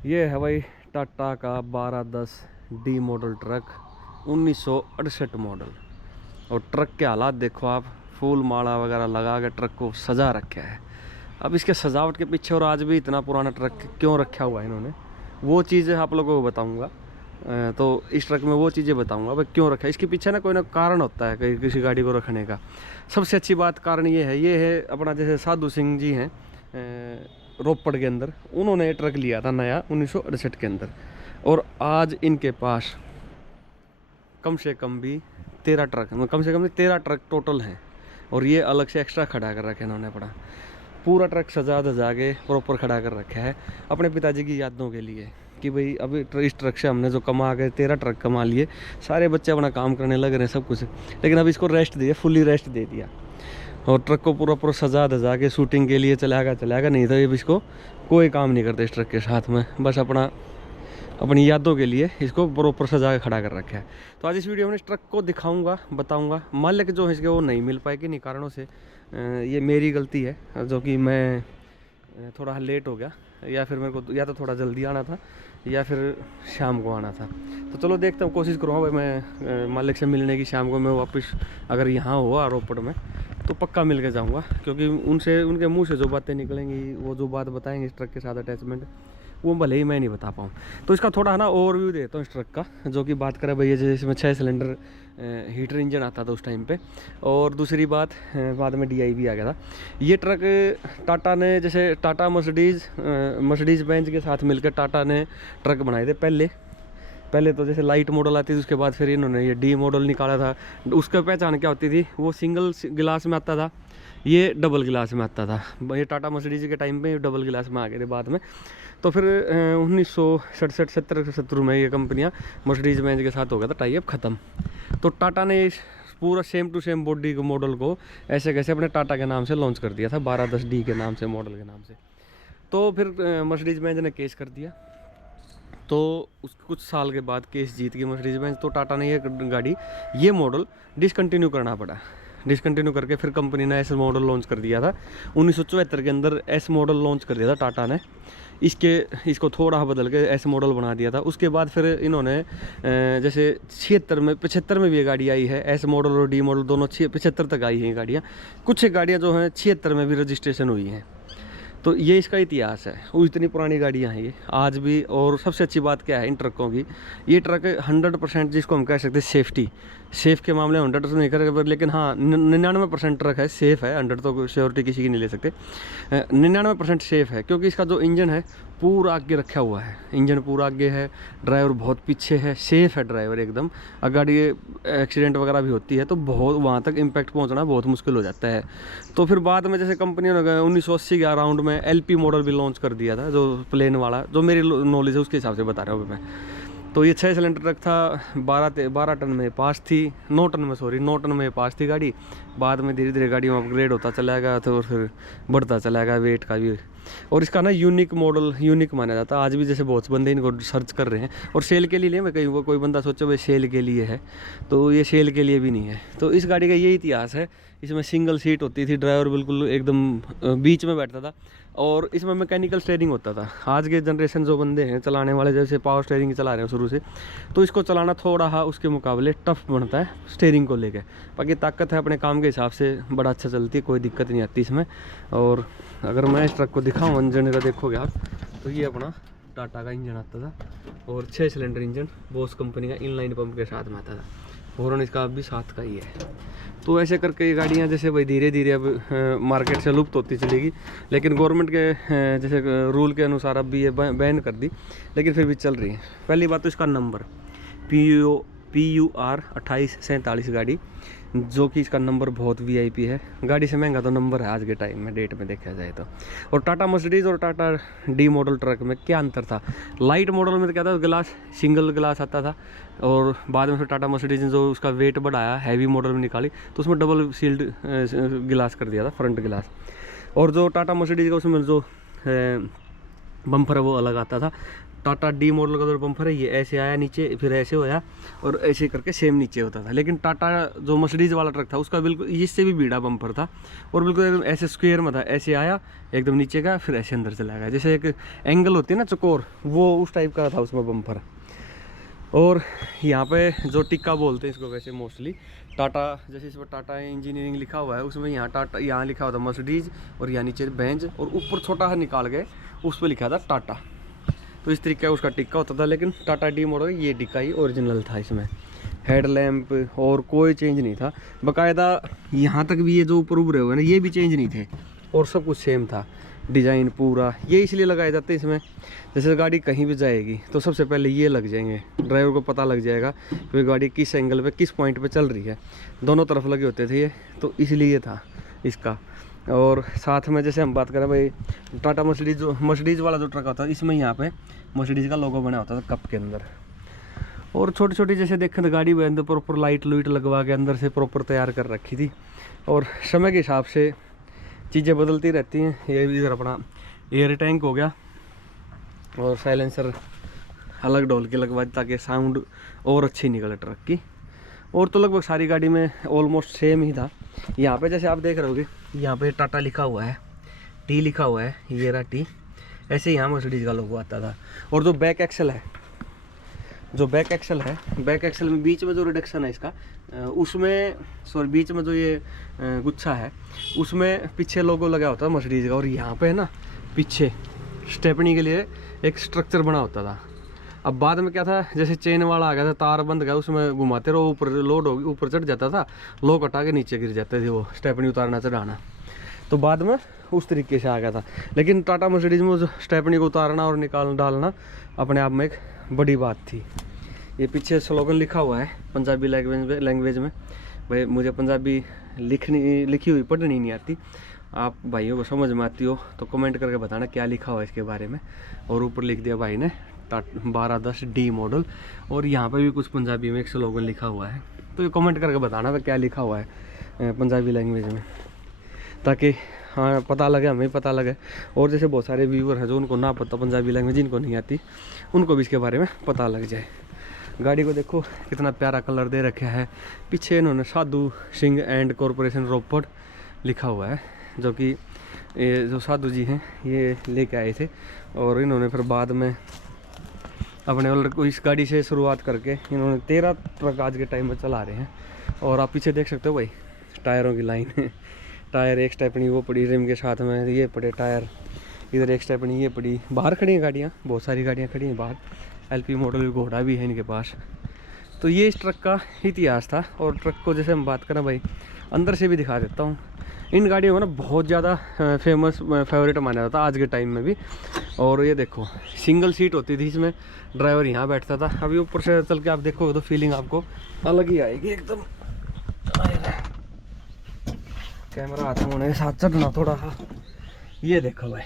ये है भाई टाटा का 1210 डी मॉडल ट्रक, 1968 मॉडल। और ट्रक के हालात देखो आप, फूल माला वगैरह लगा के ट्रक को सजा रखा है। अब इसके सजावट के पीछे और आज भी इतना पुराना ट्रक क्यों रखा हुआ है इन्होंने, वो चीज़ें आप लोगों को बताऊंगा। तो इस ट्रक में वो चीज़ें बताऊंगा भाई क्यों रखा है। इसके पीछे ना कारण होता है कहीं किसी गाड़ी को रखने का। सबसे अच्छी बात कारण ये है अपना जैसे साधु सिंह जी हैं रोपड़ के अंदर, उन्होंने ये ट्रक लिया था नया 1968 के अंदर। और आज इनके पास कम से कम भी 13 ट्रक, कम से कम भी 13 ट्रक टोटल हैं। और ये अलग से एक्स्ट्रा खड़ा कर रखे इन्होंने अपना पूरा ट्रक सजा धजा के प्रॉपर खड़ा कर रखा है अपने पिताजी की यादों के लिए कि भाई अभी इस ट्रक से हमने जो कमा के 13 ट्रक कमा लिए, सारे बच्चे अपना काम करने लग रहे हैं सब कुछ, लेकिन अब इसको रेस्ट दिया, फुल्ली रेस्ट दे दिया। और ट्रक को पूरा सजा धजा के शूटिंग के लिए चलाएगा, नहीं तो ये इसको कोई काम नहीं करते इस ट्रक के साथ में, बस अपनी यादों के लिए इसको प्रॉपर सजा के खड़ा कर रखा है। तो आज इस वीडियो में इस ट्रक को दिखाऊंगा, बताऊंगा। मालिक जो है इसके वो नहीं मिल पाए किन्हीं कारणों से, ये मेरी गलती है जो कि मैं थोड़ा लेट हो गया, या फिर मेरे को या तो थोड़ा जल्दी आना था या फिर शाम को आना था। तो चलो देखता हूँ, कोशिश करूँगा भाई मैं मालिक से मिलने की। शाम को मैं वापस अगर यहाँ हुआ रोपड़ में तो पक्का मिल के जाऊँगा, क्योंकि उनके मुंह से जो बातें निकलेंगी, वो जो बात बताएंगे इस ट्रक के साथ अटैचमेंट, वो भले ही मैं नहीं बता पाऊँ। तो इसका थोड़ा ना ओवरव्यू देता हूँ इस ट्रक का, जो कि बात करें भैया जैसे इसमें 6 सिलेंडर हीटर इंजन आता था उस टाइम पे। और दूसरी बात, बाद में DI भी आ गया था। ये ट्रक टाटा ने, जैसे टाटा मर्सिडीज़ बेंज के साथ मिलकर टाटा ने ट्रक बनाए थे पहले तो जैसे लाइट मॉडल आती थी, उसके बाद फिर इन्होंने ये D मॉडल निकाला था। उसका पहचान क्या होती थी, वो सिंगल गिलास में आता था, ये डबल गिलास में आता था। ये टाटा मर्सिडीज़ के टाइम पे डबल गिलास में आ गए थे बाद में। तो फिर 1967 में ये कंपनियां मर्सिडीज़ बेंज के साथ हो गया था टाई अप ख़त्म। तो टाटा ने पूरा सेम टू सेम बॉडी के मॉडल को ऐसे कैसे अपने टाटा के नाम से लॉन्च कर दिया था, 1210D के नाम से, मॉडल के नाम से। तो फिर मर्सिडीज़ बेंज ने केस कर दिया। तो उस कुछ साल के बाद केस जीत गई मर्सिडीज़ बेंज, तो टाटा ने ये मॉडल डिसकंटिन्यू करना पड़ा। डिसकंटिन्यू करके फिर कंपनी ने एस मॉडल लॉन्च कर दिया था 1974 के अंदर। एस मॉडल लॉन्च कर दिया था टाटा ने, इसको थोड़ा बदल के एस मॉडल बना दिया था। उसके बाद फिर इन्होंने जैसे 75 में भी ये गाड़ी आई है, एस मॉडल और D मॉडल दोनों 75 तक आई हैं गाड़ियाँ। कुछ गाड़ियाँ जो हैं 76 में भी रजिस्ट्रेशन हुई हैं। तो ये इसका इतिहास है, वो इतनी पुरानी गाड़ियाँ हैं ये आज भी। और सबसे अच्छी बात क्या है इन ट्रकों की, ये ट्रक 100% जिसको हम कह सकते हैं सेफ़ के मामले में 100% नहीं करेगा, लेकिन हाँ 99% ट्रक है, सेफ़ है। 100 तो श्योरिटी किसी की नहीं ले सकते, 99% सेफ़ है, क्योंकि इसका जो इंजन है पूरा आगे रखा हुआ है। इंजन पूरा आगे है, ड्राइवर बहुत पीछे है, सेफ़ है ड्राइवर एकदम। अगर गाड़ी एक्सीडेंट वगैरह भी होती है तो बहुत वहाँ तक इम्पैक्ट पहुँचना बहुत मुश्किल हो जाता है। तो फिर बाद में जैसे कंपनी ने 1980 के अराउंड में LP मॉडल भी लॉन्च कर दिया था, जो प्लेन वाला, जो मेरी नॉलेज है उसके हिसाब से बता रहा हूँ मैं। तो ये 6 सिलेंडर ट्रक था, 12 टन में पास थी, 9 टन में पास थी गाड़ी। बाद में धीरे धीरे गाड़ी में अपग्रेड होता चला गया, तो फिर बढ़ता चला गया वेट का भी। और इसका ना यूनिक माना जाता है आज भी। जैसे बहुत बंदे इनको सर्च कर रहे हैं, और सेल के लिए मैं कहीं कोई बंदा सोचे भाई सेल के लिए है, तो ये सेल के लिए भी नहीं है। तो इस गाड़ी का ये इतिहास है। इसमें सिंगल सीट होती थी, ड्राइवर बिल्कुल एकदम बीच में बैठता था, और इसमें मैकेनिकल स्टीयरिंग होता था। आज के जनरेशन जो बंदे हैं चलाने वाले, जैसे पावर स्टीयरिंग चला रहे हैं शुरू से, तो इसको चलाना थोड़ा उसके मुकाबले टफ बनता है स्टीयरिंग को लेकर। बाकी ताकत है अपने काम के हिसाब से, बड़ा अच्छा चलती है, कोई दिक्कत नहीं आती इसमें। और अगर मैं इस ट्रक को दिखाऊँ इंजन का, देखोगे आप तो ये अपना टाटा का इंजन आता था, और 6 सिलेंडर इंजन बॉस कंपनी का इनलाइन पंप के साथ में आता था। हॉर्न इसका अब भी साथ का ही है। तो ऐसे करके ये गाड़ियाँ जैसे भाई धीरे धीरे अब मार्केट से लुप्त होती चलेगी, लेकिन गवर्नमेंट के जैसे रूल के अनुसार अब भी ये बैन कर दी, लेकिन फिर भी चल रही है। पहली बात तो इसका नंबर PUR 2847 गाड़ी, जो कि इसका नंबर बहुत VIP है। गाड़ी से महंगा तो नंबर है आज के टाइम में, डेट में देखा जाए तो। और टाटा मर्सिडीज़ और टाटा D मॉडल ट्रक में क्या अंतर था? लाइट मॉडल में तो क्या था, सिंगल गिलास आता था, और बाद में फिर टाटा मर्सिडीज़ ने जो उसका वेट बढ़ाया, हैवी मॉडल में निकाली, तो उसमें डबल सील्ड गिलास कर दिया था, फ्रंट गिलास। और जो टाटा मर्सिडीज़ का उसमें जो बम्फर है वो अलग आता था। टाटा डी मॉडल का जो बम्फर है ये ऐसे आया नीचे, फिर ऐसे होया और ऐसे करके सेम नीचे होता था। लेकिन टाटा जो मर्सिडीज वाला ट्रक था उसका बिल्कुल इससे भी बीड़ा बम्फर था और बिल्कुल एकदम ऐसे स्क्वायर में था, ऐसे आया एकदम नीचे का, फिर ऐसे अंदर चला गया, जैसे एक एंगल होती है ना चकोर, वो उस टाइप का था उसमें बम्फर। और यहाँ पे जो टिक्का बोलते हैं इसको वैसे मोस्टली टाटा, जैसे इस पर टाटा इंजीनियरिंग लिखा हुआ है उसमें यहाँ टाटा, यहाँ लिखा हुआ था मर्सिडीज और यहाँ नीचे बेंज और ऊपर छोटा सा निकाल गए उस पर लिखा था टाटा। तो इस तरीके का उसका टिक्का होता था। लेकिन टाटा डी मॉडल ये टिक्का ही ओरिजिनल था, इसमें हेडलैम्प और कोई चेंज नहीं था। बाकायदा यहाँ तक भी ये जो ऊपर उभरे हुए ना ये भी चेंज नहीं थे और सब कुछ सेम था, डिज़ाइन पूरा। ये इसलिए लगाए जाते हैं इसमें, जैसे गाड़ी कहीं भी जाएगी तो सबसे पहले ये लग जाएंगे, ड्राइवर को पता लग जाएगा कि गाड़ी किस एंगल पे किस पॉइंट पे चल रही है। दोनों तरफ लगे होते थे ये, तो इसलिए था इसका। और साथ में जैसे हम बात करें भाई टाटा मर्सिडीज़ वाला जो ट्रक होता है इसमें यहाँ पे मर्सिडीज़ का लोगो बना होता था कप के अंदर। और छोटी छोटी जैसे देखें तो गाड़ी में प्रॉपर लाइट लुइट लगवा के अंदर से प्रॉपर तैयार कर रखी थी। और समय के हिसाब से चीज़ें बदलती रहती हैं। ये इधर अपना एयर टैंक हो गया और साइलेंसर अलग ढोल के लगवा दी ताकि साउंड और अच्छी निकले ट्रक की। और तो लगभग सारी गाड़ी में ऑलमोस्ट सेम ही था। यहाँ पे जैसे आप देख रहे होगे यहाँ पे टाटा लिखा हुआ है, टी लिखा हुआ है, ये रहा टी, ऐसे यहाँ मर्सिडीज का लोगो आता था। और जो बैक एक्सल है, बैक एक्सल में बीच में जो रिडक्शन है इसका, उसमें सॉरी बीच में जो ये गुच्छा है उसमें पीछे लोगो लगा होता है मर्सिडीज का। और यहाँ पे है ना पीछे स्टेपनी के लिए एक स्ट्रक्चर बना होता था। अब बाद में क्या था, जैसे चेन वाला आ गया था, तार बंद गया, उसमें घुमाते रहो, ऊपर लोड होगी, ऊपर चढ़ जाता था, लोग हटा के नीचे गिर जाते थे, वो स्टेपनी उतारना चढ़ाना। तो बाद में उस तरीके से आ गया था। लेकिन टाटा मर्सिडीज में स्टेपनी को उतारना और निकाल डालना अपने आप में एक बड़ी बात थी। ये पीछे स्लोगन लिखा हुआ है पंजाबी लैंग्वेज में। भाई मुझे पंजाबी लिखी हुई पढ़नी नहीं आती, आप भाइयों को समझ में आती हो तो कमेंट करके बताना क्या लिखा हुआ है इसके बारे में। और ऊपर लिख दिया भाई ने 1210 डी मॉडल, और यहाँ पे भी कुछ पंजाबी में एक स्लोगन लिखा हुआ है। तो ये कमेंट करके बताना क्या लिखा हुआ है पंजाबी लैंग्वेज में, ताकि हाँ पता लगे, हमें पता लगे। और जैसे बहुत सारे व्यूअर हैं जो उनको ना पता पंजाबी लैंग्वेज, जिनको नहीं आती, उनको भी इसके बारे में पता लग जाए। गाड़ी को देखो कितना प्यारा कलर दे रखा है। पीछे इन्होंने साधु सिंह एंड कॉरपोरेशन रोपड़ लिखा हुआ है, जो कि ये जो साधु जी हैं ये लेके आए थे। और इन्होंने फिर बाद में अपने को इस गाड़ी से शुरुआत करके इन्होंने 13 ट्रक आज के टाइम में चला रहे हैं। और आप पीछे देख सकते हो भाई टायरों की लाइन है, टायर एक स्टेपनी वो पड़ी रिम के साथ में, ये पड़े टायर, इधर एक स्टेपनी ये पड़ी। बाहर खड़ी हैं गाड़ियाँ, बहुत सारी गाड़ियाँ खड़ी हैं बाहर, एलपी मॉडल घोड़ा भी है इनके पास। तो ये इस ट्रक का इतिहास था। और ट्रक को जैसे हम बात करें भाई अंदर से भी दिखा देता हूँ। इन गाड़ियों में ना बहुत ज़्यादा फेमस फेवरेट माना जाता आज के टाइम में भी। और ये देखो सिंगल सीट होती थी इसमें, ड्राइवर यहाँ बैठता था। अभी ऊपर से चल के आप देखो तो फीलिंग आपको अलग ही आएगी एकदम। कैमरा हाथ में होने के साथ चढ़ना थोड़ा सा। ये देखो भाई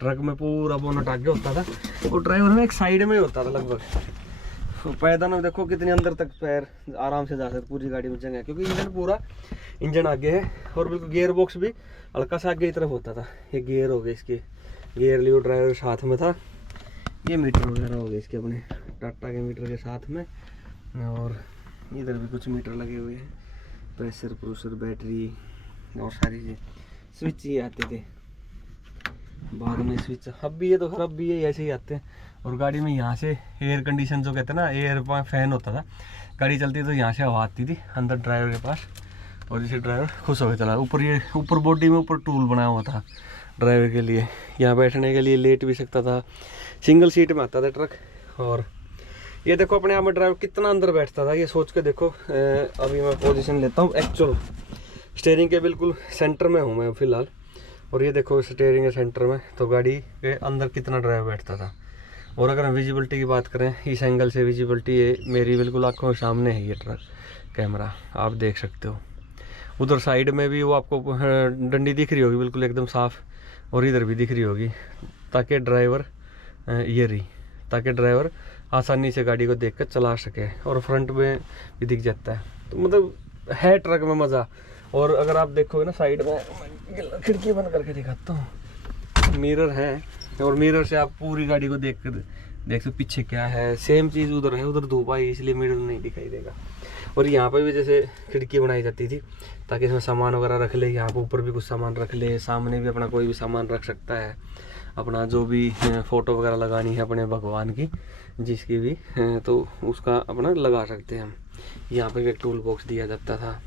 ट्रक में पूरा बोनट आगे होता था और ड्राइवर में एक साइड में ही होता था लगभग। तो पैदल में देखो कितने अंदर तक पैर आराम से जा सकते पूरी गाड़ी में जगह, क्योंकि इंजन आगे है। और बिल्कुल गियर बॉक्स भी हल्का सा आगे की तरफ होता था। ये गियर हो गए इसके, गियर लियो ड्राइवर साथ में था। ये मीटर वगैरह हो गए इसके अपने टाटा के मीटर के साथ में। और इधर भी कुछ मीटर लगे हुए हैं, प्रेशर प्रूशर बैटरी और सारी चीज़। स्विच ये आते थे बाद में स्विच, अब भी ये तो खराब भी है, ऐसे ही आते हैं। और गाड़ी में यहाँ से एयर कंडीशन जो कहते हैं ना, एयर फैन होता था, गाड़ी चलती तो यहाँ से हवा आती थी अंदर ड्राइवर के पास। और जैसे ड्राइवर खुश होकर चला, ऊपर ये ऊपर बॉडी में ऊपर टूल बनाया हुआ था ड्राइवर के लिए, यहाँ बैठने के लिए, लेट भी सकता था। सिंगल सीट में आता था ट्रक। और ये देखो अपने आप में ड्राइवर कितना अंदर बैठता था, ये सोच के देखो। अभी मैं पोजीशन लेता हूँ, एक्चुअल स्टीयरिंग के बिल्कुल सेंटर में हूँ मैं फ़िलहाल। और ये देखो स्टीयरिंग के सेंटर में, तो गाड़ी के अंदर कितना ड्राइवर बैठता था। और अगर हम विजिबिलिटी की बात करें, इस एंगल से विजिबिलिटी ये मेरी बिल्कुल आँखों के सामने है। ये ट्रक कैमरा आप देख सकते हो, उधर साइड में भी वो आपको डंडी दिख रही होगी बिल्कुल एकदम साफ़, और इधर भी दिख रही होगी, ताकि ड्राइवर आसानी से गाड़ी को देखकर चला सके। और फ्रंट में भी दिख जाता है, तो मतलब है ट्रक में मज़ा। और अगर आप देखोगे ना साइड में, खिड़की बंद करके दिखाता हूँ, मिरर है और मिरर से आप पूरी गाड़ी को देख सकते पीछे क्या है। सेम चीज़ उधर है, उधर धूप आई इसलिए मिरर नहीं दिखाई देगा। और यहाँ पर भी जैसे खिड़की बनाई जाती थी ताकि इसमें सामान वगैरह रख ले, यहाँ पर ऊपर भी कुछ सामान रख ले, सामने भी अपना कोई भी सामान रख सकता है, अपना जो भी फ़ोटो वगैरह लगानी है अपने भगवान की जिसकी भी तो उसका अपना लगा सकते हैं हम। यहाँ पे भी एक टूल बॉक्स दिया जाता था।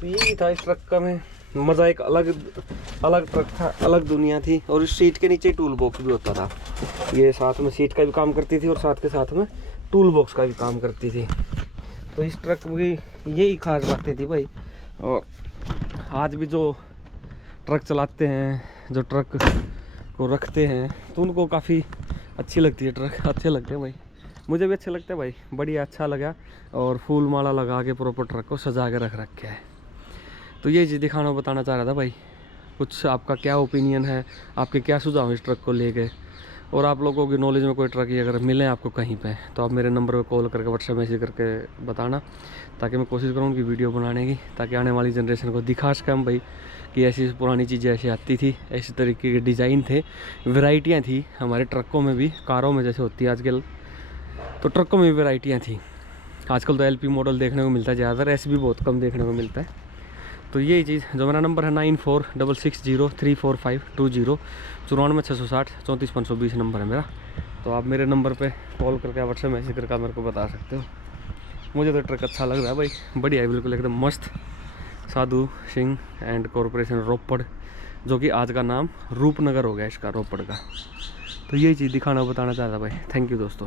तो यही था इस ट्रक का में मज़ा, एक अलग ट्रक था, अलग दुनिया थी। और इस सीट के नीचे टूल बॉक्स भी होता था, ये साथ में सीट का भी काम करती थी और साथ में टूल बॉक्स का भी काम करती थी। तो इस ट्रक की यही खास बातें थी भाई। और आज भी जो ट्रक चलाते हैं, जो ट्रक को रखते हैं, तो उनको काफ़ी अच्छी लगती है ट्रक, अच्छे लगते हैं भाई। मुझे भी अच्छे लगते हैं भाई, बढ़िया अच्छा लगा। और फूल माला लगा के प्रॉपर ट्रक को सजा के रख रखे है। तो ये चीज़ दिखाना बताना चाह रहा था भाई। कुछ आपका क्या ओपिनियन है, आपके क्या सुझाव इस ट्रक को लेके, और आप लोगों की नॉलेज में कोई ट्रक ही अगर मिले आपको कहीं पे तो आप मेरे नंबर पे कॉल करके व्हाट्सएप मैसेज करके बताना, ताकि मैं कोशिश करूँ उनकी वीडियो बनाने की, ताकि आने वाली जनरेशन को दिखा सकें हम भाई कि ऐसी पुरानी चीज़ें ऐसी आती थी, ऐसी तरीके के डिज़ाइन थे, वैरायटियाँ थी हमारे ट्रकों में भी, कारों में जैसे होती है आजकल, तो ट्रकों में भी वैरायटियाँ थी। आजकल तो LP मॉडल देखने को मिलता है ज़्यादातर, SB बहुत कम देखने को मिलता है। तो यही चीज़, जो मेरा नंबर है 9466034520, 94,660,34,520 नंबर है मेरा। तो आप मेरे नंबर पे कॉल करके व्हाट्सएप मैसेज करके मेरे को बता सकते हो। मुझे तो ट्रक अच्छा लग रहा है भाई, बढ़िया है, बिल्कुल एकदम मस्त। साधु सिंह एंड कॉरपोरेशन रोपड़, जो कि आज का नाम रूपनगर हो गया इसका, रोपड़ का। तो यही चीज़ दिखाना बताना चाहता भाई। थैंक यू दोस्तों।